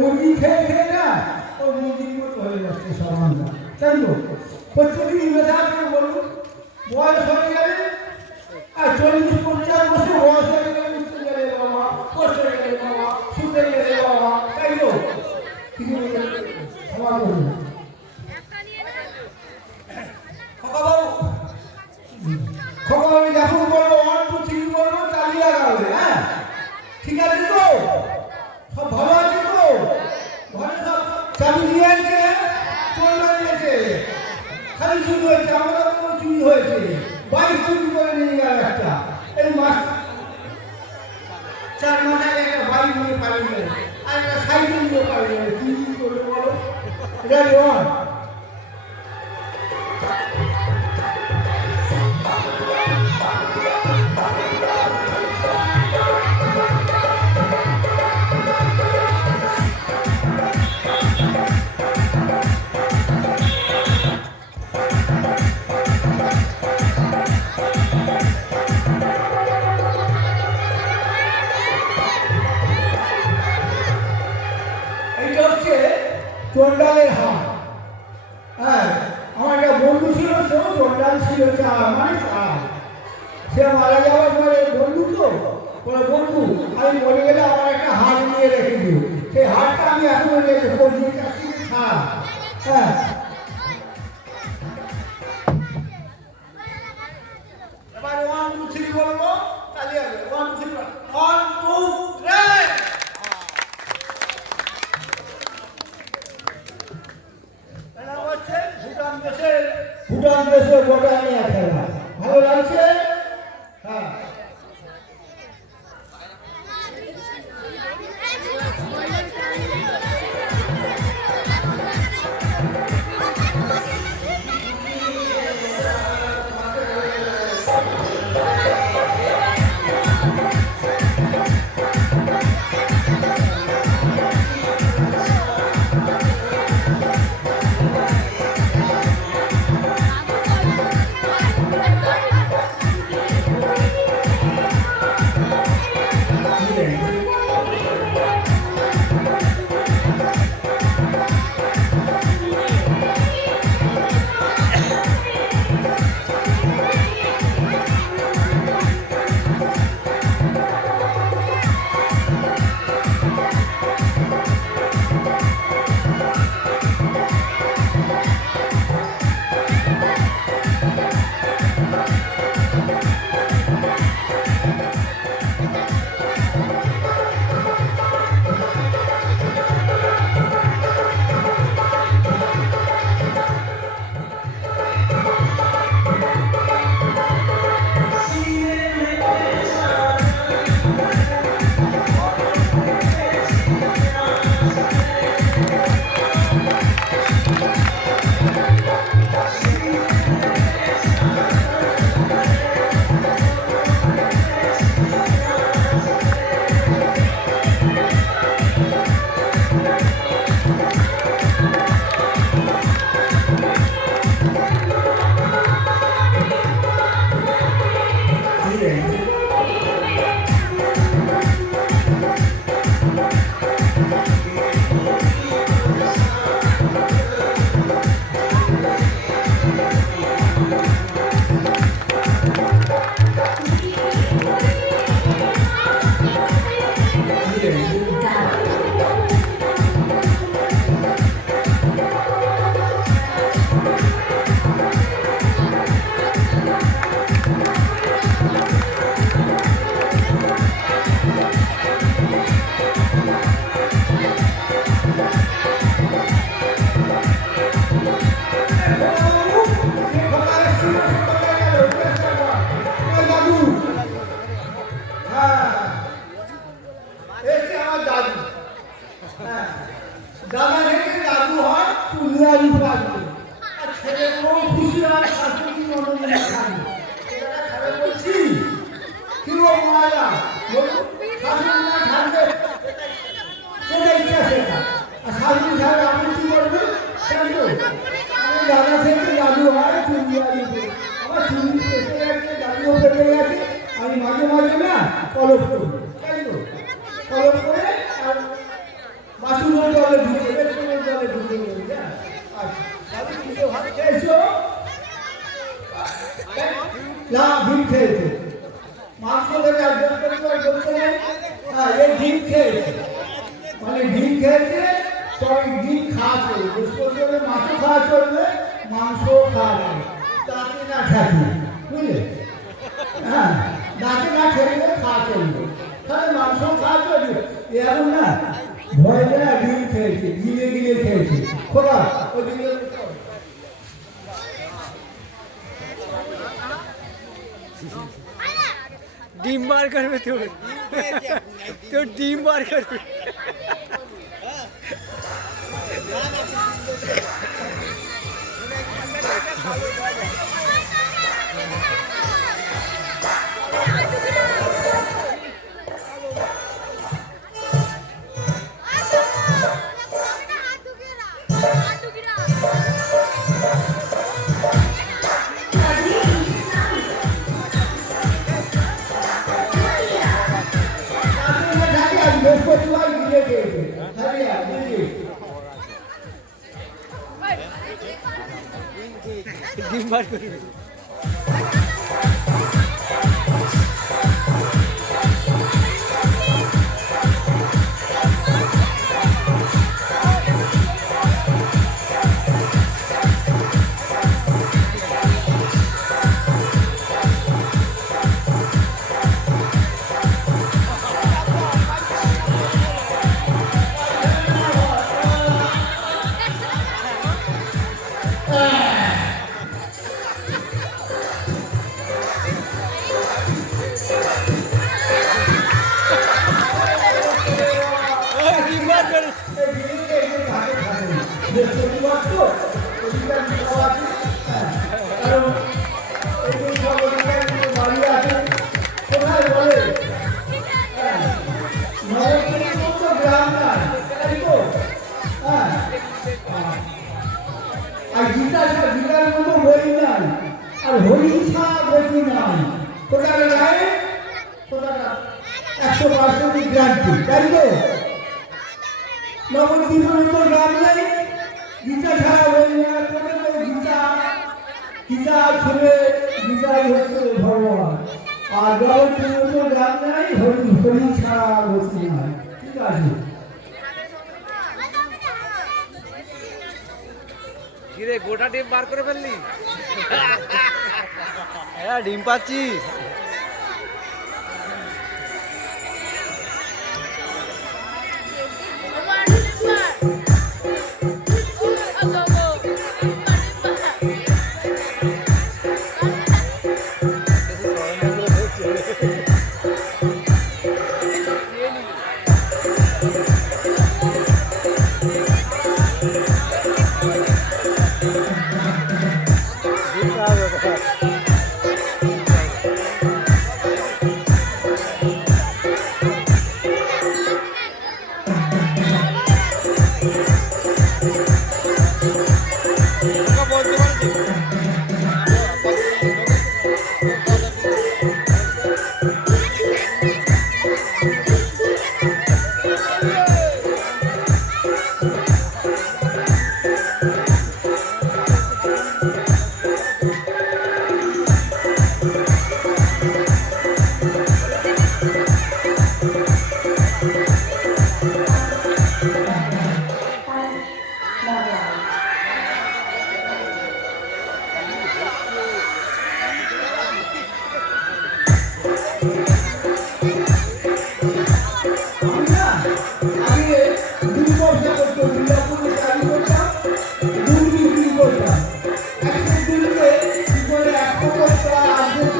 মুরগি খেয়ে খেয়ে না ওই মুরগির মতো হয়ে যাচ্ছে সমানটা, তাই তো? প্রত্যেকদিন বলুন বয়স হয়ে গেলে আর 40-50 বছর বয়স হয়ে গেলে উঠতে গেলে বাবা, বসে গেলে বাবা, শুতে গেলে বাবা, তাই তো? কিছু ক্ষমা করুন খবর যখন বলবো 1 2 3 বলবো তালি লাগাবে। হ্যাঁ ঠিক আছে তো? সব ভালো আছে তো? ঘরে সব চাবি নিয়ে আছে, চোর লাগিয়েছে, খালি চুরি হয়েছে, আমাদের কোনো চুরি হয়েছে, বাইক চুরি করে নিয়ে গেল একটা। এই মাস 4 মাস আগে একটা বাইক নিয়ে পালিয়ে গেল, আর একটা সাইকেল নিয়ে পালিয়ে গেল। কি করবে বলো? এটা রিওয়ার্ড। চন্ডালের হাট। হ্যাঁ আমার একটা বন্ধু ছিল, সেও চন্ডাল ছিল, মানে সে মারা যাওয়ার পরে বন্ধু তো বলে বন্ধু আমি মরে গেলে আমার একটা হাট নিয়ে রেখে দিও। সেই হাটটা আমি এখনো রেখে করছি। হ্যাঁ এবার 1 2 3 বলবো, তাহলে 1 2 3 1 2 3। ভুটান দেশের গোটা নিয়ে খেলা ভালো লাগছে। হ্যাঁ দাদা থেকে দাদু হয় তুলিয়ারি পারবে আর ছেলে বউ খুশি হয় শাশুড়ি ননদে খাবে এটা খাবে বলছি কি ও মায়া বলো শাশুড়ি না খাবে সেটা ইচ্ছা সেটা আর শাশুড়ি খাবে আপনি কি করবেন জানো আমি দাদা থেকে দাদু হয় তুলিয়ারি আমার চুরি পেটে গেছে দাদুও পেটে গেছে আমি মাঝে মাঝে না কলপ করি তাই তো কলপ করে আর বাসুনের জলে ঢুকে পেট্রোলের জলে ঢুকে গেছে তাহলে কিছু ভাত খেয়েছো না ডিম খেয়েছে মাংস থেকে অ্যাডজাস্ট করে বলতে হ্যাঁ এই ডিম খেয়েছে মানে ডিম খেয়েছে সবাই ডিম খাওয়া চলবে বৃহস্পতিবার মাংস খাওয়া চলবে মাংস খাওয়া যাবে তাতে না খেতে বুঝলে হ্যাঁ দাঁতে না খেলে খাওয়া চলবে তাহলে মাংস খাওয়া চলবে এরকম না ভয় না ডিম খেয়েছে গিলে গিলে খেয়েছে খোলা ওই দিকে ডিম বার করবে তোর ডিম বার করবে বৃহস্পতিবার গিলে খেয়েছে হ্যাঁ ডিম বার করবে আর গীতার মতো বই নাই আর হরিষা বেশি নাই কোথায় নাই কোথাটা 100% গ্যারান্টি তাই তো নবদ্বীপের মতো গ্রাম নেই গীতা ছাড়া বই না গীতা ছেলে গীতাই হচ্ছে ভগবান আর নবদ্বীপের মতো গ্রাম নেই হরি ছাড়া বসি নাই ঠিক আছে কিরে গোটা ডিম বার করে ফেললি হ্যাঁ ডিম পাচ্ছিস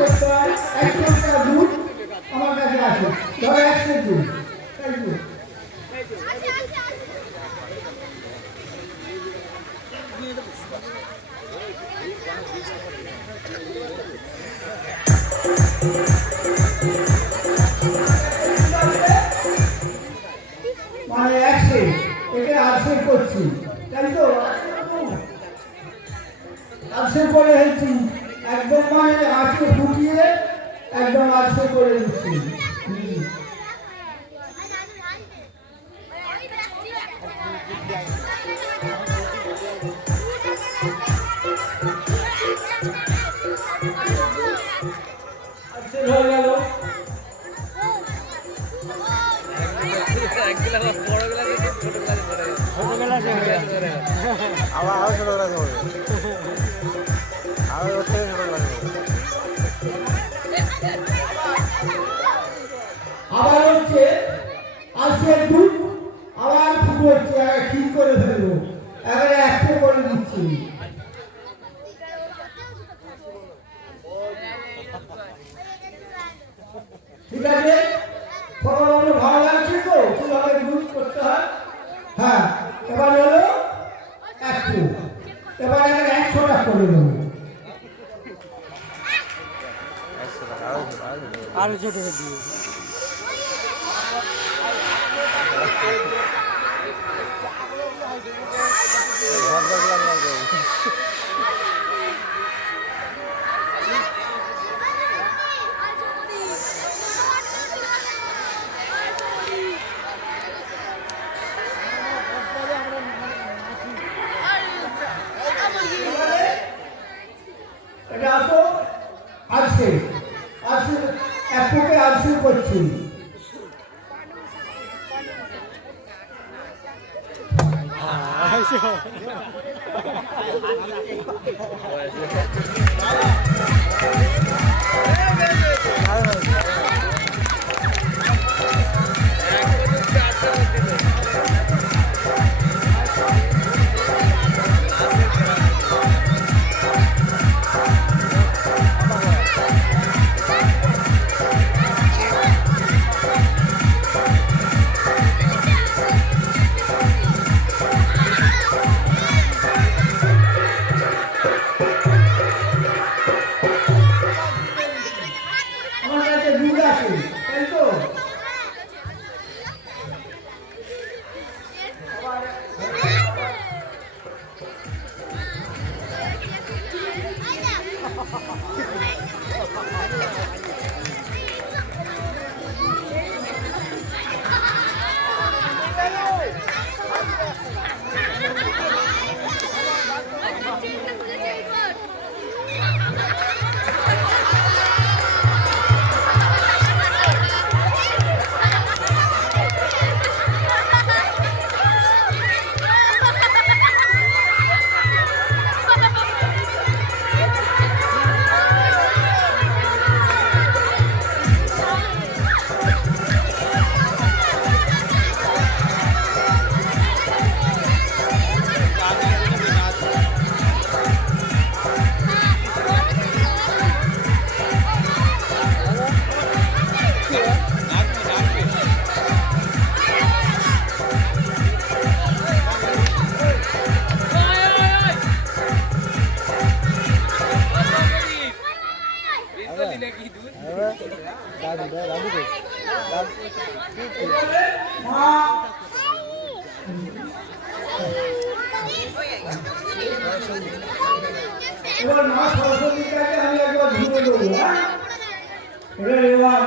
করতে হয় 100 টাকা দুধ আমার কাছে আছে ধরো 100 দুধ তাই তো মানে 100 একে 800 করছি তাই তো 800 করে হয়েছি একদম মানে 800 ফুটিয়ে একদম 800 করে দিচ্ছি হয়ে গেল ছোটবেলা আবার ছোট ক্লাসে পড়বে আবার ওর থেকে ছোট ক্লাসে পড়বে আবার হচ্ছে আসে দুধ আবার ফুটো হচ্ছে ঠিক করে ফেলবো এবারে 100 করে দিচ্ছি ঠিক আছে ফটোগুলো ভালো লাগছে তো কিভাবে দুধ করতে হয় হ্যাঁ এবার হলো 100 এবার এখানে 100 টাকা করে দেবো আরো ছোট করে দিয়ে এটা আসো আসছে আসছে এক পোকে আসছে করছি আমার কাছে দুধ আছে তাই তো মা এবার মা সরস্বতীটাকে আমি একবার ধুয়ে দেবো হ্যাঁ এবার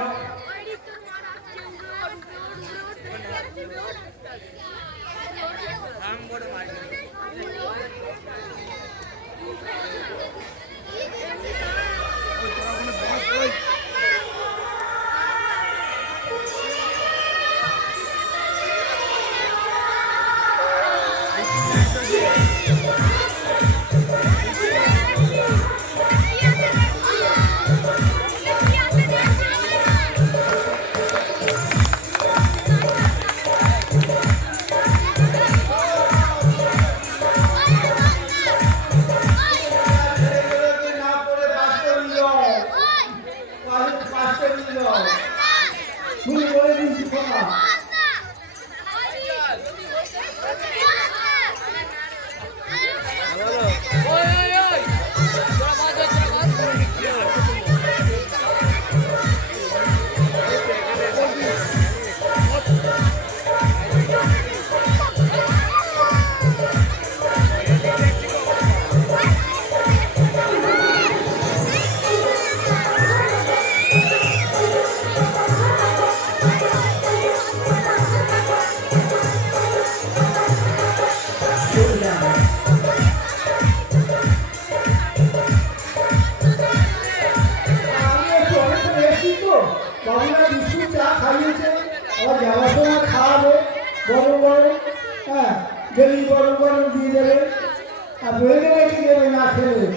খেলে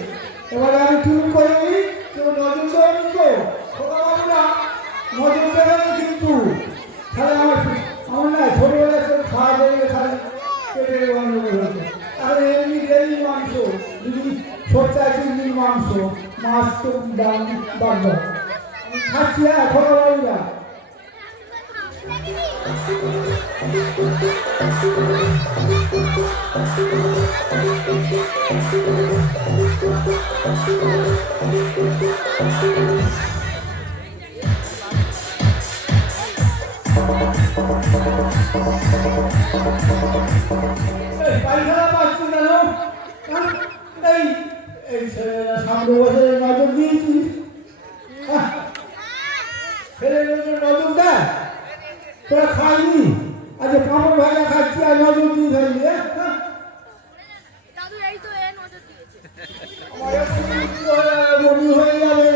এবারে আমি চুরি করিনি কেউ নজর দেয়নি তো খোকা বাবুরা নজর দেবেন কিন্তু তাহলে আমার না ছোটবেলায় সব খাওয়া দেবে খালি পেটের গন্ডগোল হতো আর এমনি ডেলি মাংস যদি সপ্তাহে 3 দিন মাংস মাছ তো দাম বাড়লো আমি খাচ্ছি হ্যাঁ খোকা বাবুরা পায়খানা পাচ্ছি কেন এই ছেলেরা সামনে বছর নজর দিয়েছিস ছেলেদের নজর দেয় তোরা খাইনি আজ পাপড় ভাজা খাচ্ছি আর নজর দিয়ে ফেললি দাদু এই তো এ নজর দিয়েছে আমার বমি হয়ে যাবে